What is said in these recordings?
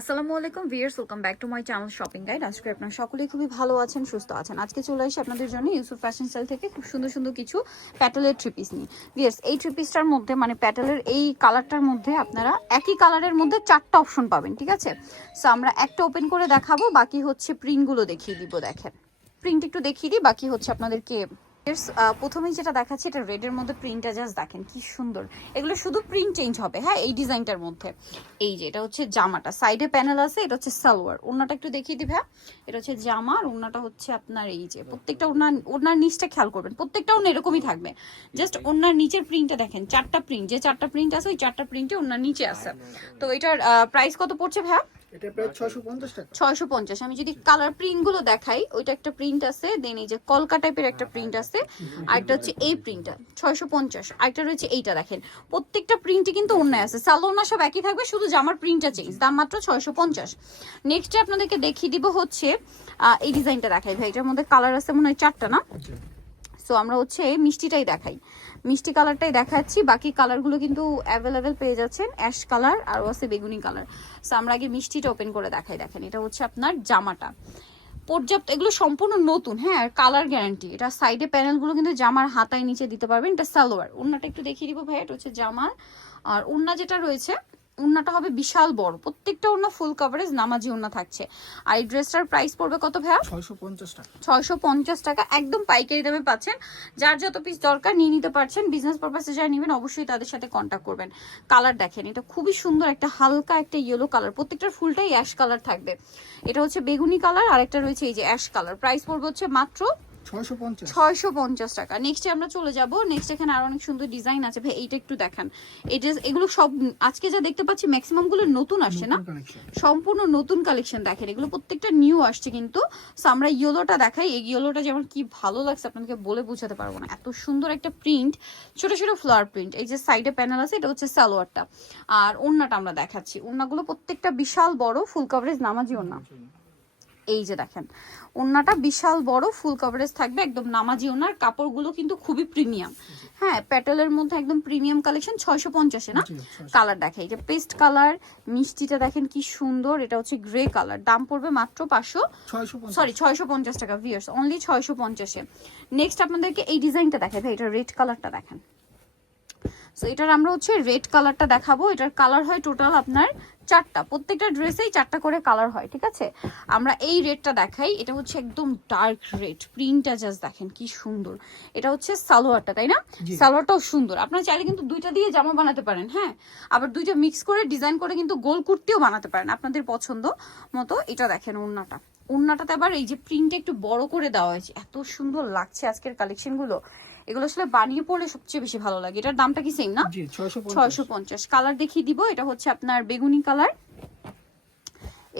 আসসালামু আলাইকুম viewers welcome back to my channel shopping guide. আজকে আপনারা সকলেই খুবই ভালো আছেন, সুস্থ আছেন। আজকে চলে আসি আপনাদের জন্য ইউসুফ ফ্যাশন স্টাইল থেকে খুব সুন্দর সুন্দর কিছু প্যাটেলের থ্রি পিস নিয়ে। ভিয়ার্স এই থ্রি পিসটার মধ্যে মানে প্যাটেলের এই কালারটার মধ্যে আপনারা একই কালারের মধ্যে চারটা অপশন পাবেন, ঠিক আছে? সো আমরা একটা ওপেন করে দেখাবো, বাকি হচ্ছে প্রিন্টগুলো দেখিয়ে দিব, দেখেন। প্রিন্ট একটু দেখিয়ে দিই, বাকি হচ্ছে আপনাদেরকে প্রথমেই যেটা দেখাচ্ছি এটা রেডের মধ্যে প্রিন্টটা জাস্ট দেখেন কি সুন্দর। এগুলো শুধু প্রিন্ট চেঞ্জ হবে হ্যাঁ এই ডিজাইনটার মধ্যে। এই যে এটা হচ্ছে জামাটা। সাইডে প্যানেল আছে এটা হচ্ছে সালোয়ার। ওড়নাটা একটু দেখিয়ে দিবে হ্যাঁ এটা হচ্ছে জামা আর ওড়নাটা হচ্ছে আপনার এই যে প্রত্যেকটা ওড়না ওড়নার নিচটা খেয়াল করবেন প্রত্যেকটা ওড়না এরকমই থাকবে। জাস্ট ওড়নার নিচের প্রিন্টটা দেখেন চারটা প্রিন্ট যে চারটা প্রিন্ট আছে ওই চারটা প্রিন্টে ওড়নার নিচে আছে। তো এটার প্রাইস কত পড়ছে ভাইয়া? এটা প্রায় টাকা। আমি যদি কালার প্রিন্টগুলো দেখাই ওইটা একটা প্রিন্ট আছে দেন এই যে কলকা টাইপের একটা প্রিন্ট আছে আরেকটা হচ্ছে এই প্রিন্টটা ছয়শো পঞ্চাশ। আরেকটা রয়েছে এইটা দেখেন। প্রত্যেকটা প্রিন্টই কিন্তু অন্যায় আছে। সালোনা সব একই থাকবে শুধু জামার প্রিন্টটা চেঞ্জ দাম মাত্র ছয়শো পঞ্চাশ। নেক্সট আপনাদেরকে দেখিয়ে দিব হচ্ছে এই ডিজাইনটা দেখাই। ভাই এটার মধ্যে কালার আছে মনে হয় চারটা না? সো আমরা হচ্ছে মিষ্টিটাই দেখাই। মিষ্টি কালারটাই দেখাচ্ছি। বাকি কালারগুলো কিন্তু অ্যাভেলেবেল পেয়ে যাচ্ছেন। অ্যাশ কালার আর আছে বেগুনি কালার। সো আমরা আগে মিষ্টিটা ওপেন করে দেখাই। দেখেন, এটা হচ্ছে আপনার জামাটা। পর্যাপ্ত, এগুলো সম্পূর্ণ নতুন হ্যাঁ আর কালার গ্যারান্টি এটা সাইডে প্যানেলগুলো কিন্তু জামার হাতায় নিচে দিতে পারবেন। এটা সালোয়ার। ওড়নাটা একটু দেখিয়ে দিব ভাই, এটা হচ্ছে জামার। আর ওড়না যেটা রয়েছে ওড়নাটা হবে বিশাল বড়। প্রত্যেকটা ওড়না ফুল কভারেজ নামাজি ওড়না থাকছে। আর এই ড্রেসটার প্রাইস পড়বে কত ভাইয়া? ছয়শো পঞ্চাশ টাকা। ছয়শো পঞ্চাশ টাকা একদম পাইকারি দামে পাচ্ছেন। যার যত পিস দরকার নিয়ে নিতে পারছেন। বিজনেস পারপাসে যারা নেবেন অবশ্যই তাদের সাথে কন্ট্যাক্ট করবেন। কালার দেখেন এটা খুবই সুন্দর একটা হালকা একটা ইয়েলো কালার প্রত্যেকটার ফুলটাই অ্যাশ কালার থাকবে। এটা হচ্ছে বেগুনি কালার আর একটা রয়েছে এই যে অ্যাশ কালার প্রাইস পড়বে হচ্ছে মাত্র ছয়শো পঞ্চাশ। টাকা। নেক্সটে আমরা চলে যাব। নেক্সট এখানে আরও অনেক সুন্দর ডিজাইন আছে। ভাই এইটা একটু দেখান। ড্রেস এগুলো সব আজকে যা দেখতে পাচ্ছি ম্যাক্সিমামগুলো নতুন আসছে না? সম্পূর্ণ নতুন কালেকশন দেখেন। এগুলো প্রত্যেকটা নিউ আসছে কিন্তু। আমরা ইয়েলোটা দেখাই। এই ইয়েলোটা যেমন কি ভালো লাগছে আপনাদেরকে বলে বোঝাতে পারব না। এত সুন্দর একটা প্রিন্ট ছোট ছোট ফ্লাওয়ার প্রিন্ট এই যে সাইডে প্যানেল আছে এটা হচ্ছে সালোয়ারটা। আর ওড়নাটা আমরা দেখাচ্ছি। ওড়নাগুলো প্রত্যেকটা বিশাল বড় ফুল কভারেজ নামাজি ওড়না। এই যে দেখেন ওড়নাটা বিশাল বড় ফুল কভারেজ থাকবে একদম নামাজি ওনার কাপড়গুলো কিন্তু খুবই প্রিমিয়াম হ্যাঁ প্যাটেলের মধ্যে একদম প্রিমিয়াম কালেকশন ছয়শো পঞ্চাশে না? কালার দেখে এটা পেস্ট কালার মিষ্টিটা দেখেন কি সুন্দর এটা হচ্ছে গ্রে কালার দাম পড়বে মাত্র পাঁচশো সরি ছয়শো পঞ্চাশ টাকা ভিয়ার্স অনলি ছয়শো পঞ্চাশে নেক্সট আপনাদেরকে এই ডিজাইনটা দেখে ভাই এটা রেড কালারটা দেখেন। সো এটার আমরা হচ্ছে রেড কালারটা দেখাবো। এটার কালার হয় টোটাল আপনার চারটা। প্রত্যেকটা ড্রেসেই চারটা করে কালার হয় ঠিক আছে? আমরা এই রেডটা দেখাই। এটা হচ্ছে একদম ডার্ক রেড প্রিন্টটা জাস্ট দেখেন কি সুন্দর। এটা হচ্ছে সালোয়ারটা তাই না? সালোয়ারটাও সুন্দর। আপনারা চাইলে কিন্তু দুইটা দিয়ে জামা বানাতে পারেন হ্যাঁ? আবার দুইটা মিক্স করে ডিজাইন করে কিন্তু গোল কুর্তিও বানাতে পারেন আপনাদের পছন্দ মতো। এটা দেখেন ওড়নাটা। ওড়নাটাতে আবার এই যে প্রিন্টটা একটু বড় করে দেওয়া হয়েছে। এত সুন্দর লাগছে আজকের কালেকশনগুলো এগুলো আসলে বানিয়ে পড়লে সবচেয়ে বেশি ভালো লাগে। এটার দামটা কি সেম না? ছয়শো পঞ্চাশ। কালার দেখিয়ে দিব এটা হচ্ছে আপনার বেগুনি কালার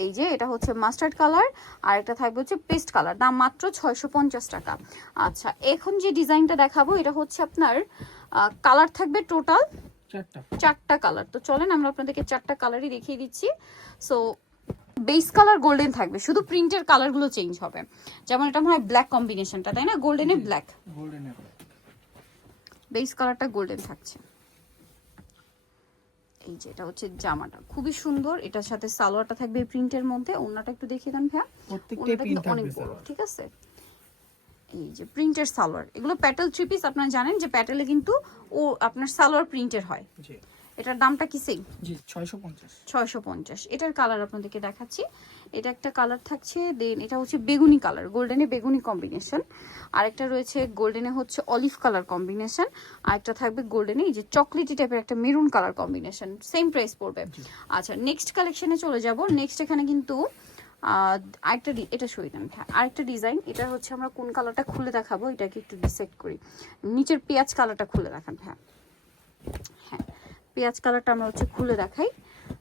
এই যে এটা হচ্ছে মাস্টার্ড কালার আর একটা থাকবে হচ্ছে পেস্ট কালার দাম মাত্র ছয়শো পঞ্চাশ টাকা। আচ্ছা এখন যে ডিজাইনটা দেখাবো এটা হচ্ছে আপনার কালার থাকবে টোটাল চারটা। চারটা কালার তো চলেন আমরা আপনাদেরকে চারটা কালারই দেখিয়ে দিচ্ছি। সো বেস কালার গোল্ডেন থাকবে। শুধু প্রিন্টের কালারগুলো চেঞ্জ হবে। যেমন এটা মনে হয় ব্ল্যাক কম্বিনেশনটা তাই না? গোল্ডেনে ব্ল্যাক গোল্ডেন বেস কালারটা গোল্ডেন থাকছে। এই যে এটা হচ্ছে জামাটা। খুবই সুন্দর। এটার সাথে সালোয়ারটা থাকবে প্রিন্টের মধ্যে। অন্যটা একটু দেখিয়ে দেন ভাইয়া। কিন্তু অনেক বড় ঠিক আছে? এই যে প্রিন্টের সালোয়ার। এগুলো প্যাটেল থ্রি পিস আপনারা জানেন যে প্যাটেলে কিন্তু ও আপনার সালোয়ার প্রিন্টের হয়। জি। এটার দামটা কি সেম জি ছয়শো পঞ্চাশ। ছয়শো পঞ্চাশ। এটার কালার আপনাদেরকে দেখাচ্ছি। এটা একটা কালার থাকছে দেন এটা হচ্ছে বেগুনি কালার গোল্ডেনে বেগুনি কম্বিনেশন আরেকটা রয়েছে গোল্ডেনে হচ্ছে অলিভ কালার কম্বিনেশন আরেকটা থাকবে গোল্ডেনে এই যে চকলেটি টাইপের একটা maroon colour combination same price পড়বে। আচ্ছা নেক্সট কালেকশনে চলে যাব। নেক্সট এখানে কিন্তু আরেকটা এটা দেন হ্যাঁ আরেকটা ডিজাইন এটা হচ্ছে আমরা কোন কালারটা খুলে দেখাবো এটাকে একটু ডিসাইড করি। নিচের পেঁয়াজ কালারটা খুলে দেখান হ্যাঁ। হ্যাঁ পেঁয়াজ কালারটা আমরা হচ্ছে খুলে দেখাই।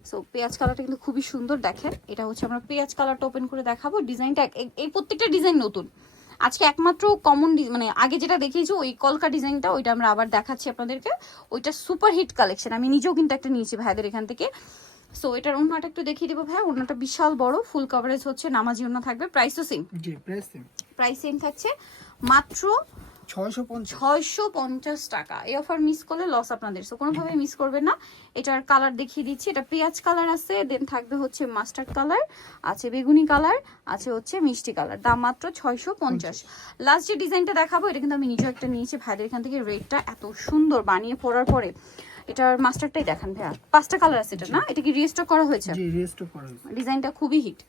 সো পেঁয়াজ কালারটা কিন্তু খুবই সুন্দর দেখেন। এটা হচ্ছে আমরা পেঁয়াজ কালারটা ওপেন করে দেখাবো। ডিজাইনটা এই প্রত্যেকটা ডিজাইন নতুন। আজকে একমাত্র কমন মানে আগে যেটা দেখিয়েছি ওই কলকা ডিজাইনটা ওইটা আমরা আবার দেখাচ্ছি আপনাদেরকে। ওইটা সুপার হিট কালেকশন আমি নিজেও কিন্তু একটা নিয়েছি ভাইদের এখান থেকে। সো এটার ওড়নাটা একটু দেখিয়ে দেবো ভাই ওড়নাটা বিশাল বড় ফুল কভারেজ হচ্ছে নামাজি ওড়না থাকবে। প্রাইসও সেম প্রাইস সেম থাকছে। মাত্র ছয়শো পঞ্চাশ। টাকা। এই অফার মিস করলে লস আপনাদের। সো কোনোভাবে মিস করবেন না। এটার কালার দেখিয়ে দিচ্ছি। এটা পেঁয়াজ কালার আছে দেন থাকবে হচ্ছে মাস্টার্ড কালার আছে বেগুনি কালার আছে হচ্ছে মিষ্টি কালার দাম মাত্র ছয়শো পঞ্চাশ। লাস্ট যে ডিজাইনটা দেখাবো এটা কিন্তু আমি নিজেও একটা নিয়েছি। ভাইদের এখান থেকে রেটটা এত সুন্দর বানিয়ে পড়ার পরে। এটার মাস্টারটাই দেখান ভাইয়া। পাঁচটা কালার আছে এটা না? এটা কি রিস্টক করা হয়েছে? জি রেস্টও করা হয়েছে। ডিজাইনটা খুবই হিট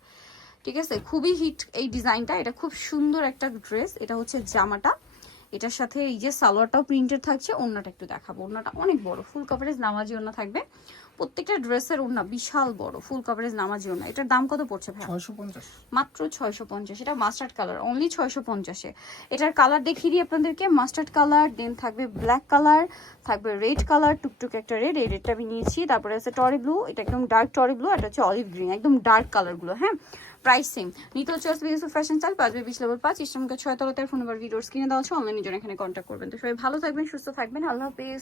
ঠিক আছে? খুবই হিট এই ডিজাইনটা এটা খুব সুন্দর একটা ড্রেস এটা হচ্ছে জামাটা। এটার সাথে এই যে সালোয়ারটাও প্রিন্টেড থাকছে ওড়নাটা একটু দেখাবো। ওড়নাটা অনেক বড় ফুল কভারেজ নামাজি ওড়না থাকবে। প্রত্যেকটা ড্রেসের ওড়না বিশাল বড় ফুল কভারেজ নামাজি ওড়না। এটার দাম কত পড়ছে ভাই মাত্র ছয়শো পঞ্চাশ এটা মাস্টার্ড কালার অনলি ছয়শো পঞ্চাশে। এটার কালার দেখিয়ে দিই আপনাদেরকে মাস্টার্ড কালার দেন থাকবে ব্ল্যাক কালার থাকবে রেড কালার টুকটুক একটা রেড এই রেডটা আমি নিয়েছি। তারপরে আছে টরি ব্লু এটা একদম ডার্ক টরি ব্লু এটা হচ্ছে অলিভ গ্রিন একদম ডার্ক কালারগুলো হ্যাঁ? প্রাইস সেম নিতে হচ্ছে বিএসএফ ফ্যাশন চাল পাঁচ বিশ লেভেল পাঁচ, ইসলামকে ছয় তলতার ফোন নাম্বার ভিডিওর স্ক্রিনে দেওয়া আছে অনলাইনে জন্য এখানে কন্ট্যাক্ট করবেন। তো সবাই ভালো থাকবেন, সুস্থ থাকবেন, আল্লাহ হাফেজ।